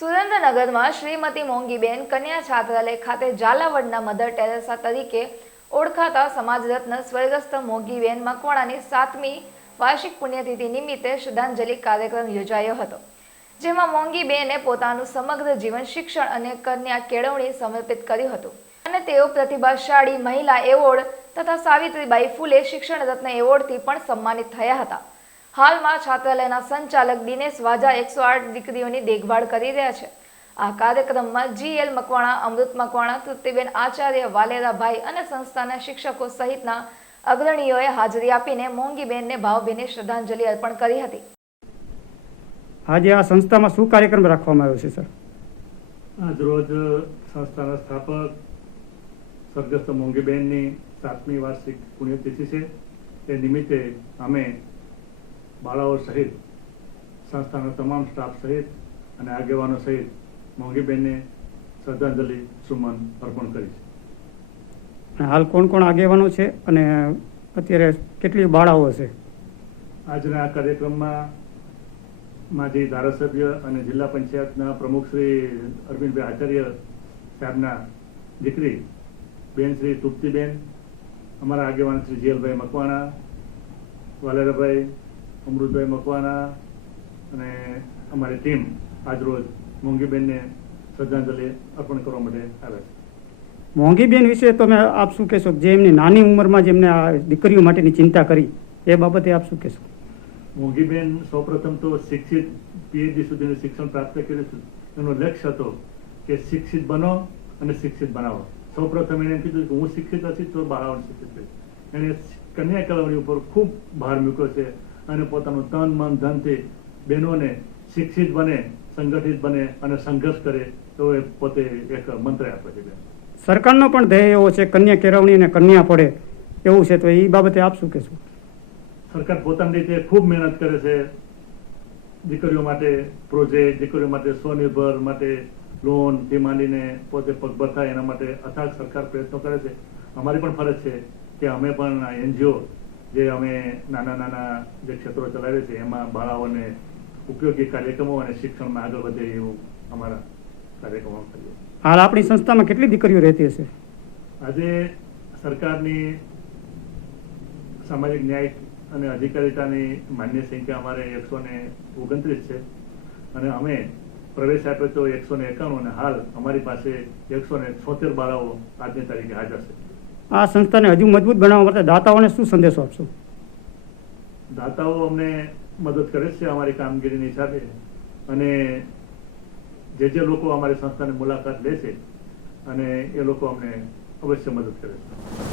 સુરેન્દ્રનગરમાં શ્રીમતી મોંઘીબેન કન્યા છાત્રાલય ખાતે ઝાલાવાડના મધર ટેરેસા તરીકે ઓળખાતા સમાજરત્ન સ્વર્ગસ્થ મોંઘીબેન મકવાણાની 7મી વાર્ષિક પુણ્યતિથિ નિમિત્તે શ્રદ્ધાંજલિ કાર્યક્રમ યોજાયો હતો, જેમાં મોંઘીબેને પોતાનું સમગ્ર જીવન શિક્ષણ અને કન્યા કેળવણી સમર્પિત કર્યું હતું અને તેઓ પ્રતિભાશાળી મહિલા એવોર્ડ તથા સાવિત્રીબાઈ ફૂલે શિક્ષણ રત્ન એવોર્ડથી પણ સન્માનિત થયા હતા। હાલમાં છાત્રાલયના સંચાલક દિનેશ વાજા 108 દીકરીઓની દેખભાળ કરી રહ્યા છે। આ કાર્યક્રમમાં GL મકવાણા, અમૃત મકવાણા, તૃપ્તિબેન આચાર્ય, વાલેરાભાઈ અને સંસ્થાના શિક્ષકો સહિતના અગ્રણીઓએ હાજરી આપીને મોંઘીબેનને ભાવભીની શ્રદ્ધાંજલિ અર્પણ કરી હતી। આજે આ સંસ્થામાં શું કાર્યક્રમ રાખવામાં આવ્યો છે સર? આજરોજ સંસ્થાના સ્થાપક સ્વર્ગસ્થ મોંઘીબેનની 7મી વાર્ષિક પુણ્યતિથિ છે। તે નિમિત્તે અમે બાળાઓ સહિત સંસ્થાના તમામ સ્ટાફ સહિત અને આગેવાનો સહિત મોંઘીબેનને શ્રદ્ધાંજલિ સુમન અર્પણ કરી છે। હાલ કોણ કોણ આગેવાનો છે અને અત્યારે કેટલી બાળાઓ છે? આજના આ કાર્યક્રમમાં માજી ધારાસભ્ય અને જિલ્લા પંચાયતના પ્રમુખ શ્રી અરવિંદભાઈ આચાર્ય સાહેબના દીકરી બેન શ્રી તૃપ્તિબેન, અમારા આગેવાન શ્રી GLભાઈ મકવાણા, વાલેરાભાઈ, અમૃતભાઈ મકવાણા અને અમારી ટીમ આજરોજ મોંઘીબેનને શ્રદ્ધાંજલિ અર્પણ કરવા માટે આવે છે। મોંઘીબેન વિશે તમે આપ શું કહેશો? જે એમની નાની ઉંમરમાં જેમને આ દીકરીઓ માટેની ચિંતા કરી એ બાબતે આપ શું કહેશો? મોંઘીબેન સૌપ્રથમ તો શિક્ષિત PhD સુધીનું શિક્ષણ પ્રાપ્ત કર્યું હતું। એનો લક્ષ્ય હતો કે શિક્ષિત બનો અને શિક્ષિત બનાવો। સૌપ્રથમ એણે કીધું કે હું શિક્ષિત હતી તો બાળાઓને શિક્ષિત કરીશ। એણે કન્યા કેળવણી ઉપર ખૂબ ભાર મૂક્યો છે અને પોતાનું તન મન ધનથી બહેનોને શિક્ષિત બને, સંગઠિત બને અને સંઘર્ષ કરે તો એ પોતે એક મંત્ર આપે છે। સરકારનો પણ ધ્યેય એવો છે કન્યા કેળવણી અને કન્યા પડે એવું છે, તો એ બાબતે આપ શું કહેશો? સરકાર પોતાની રીતે ખૂબ મહેનત કરે છે દીકરીઓ માટે પ્રોજેક્ટ, દીકરીઓ માટે સ્વનિર્ભર માટે લોનથી માંડીને પોતે પગભર થાય એના માટે અથાગ સરકાર પ્રયત્નો કરે છે। અમારી પણ ફરજ છે કે અમે પણ NGO જે અમે નાના જે ક્ષેત્રો ચલાવીએ છીએ એમાં બાળાઓને ઉપયોગી કાર્યક્રમો અને શિક્ષણમાં આગળ વધે એવું અમારા કાર્યક્રમો કરીએ। હાલ આપણી સંસ્થામાં કેટલી દીકરીઓ રહેતી હશે? આજે સરકારની સામાજિક ન્યાય અને અધિકારીતાની માન્ય સંખ્યા અમારે 129 છે અને અમે પ્રવેશ આપ્યો તો 191 અને હાલ અમારી પાસે 176 બાળાઓ આજની તારીખે હાજર છે। આ સંસ્થાને હજુ મજબૂત બનાવવા માટે દાતાઓને શું સંદેશો આપશો? દાતાઓ અમને મદદ કરે છે અમારી કામગીરીની સાથે અને જે લોકો અમારી સંસ્થાની મુલાકાત લે છે અને એ લોકો અમને અવશ્ય મદદ કરે છે।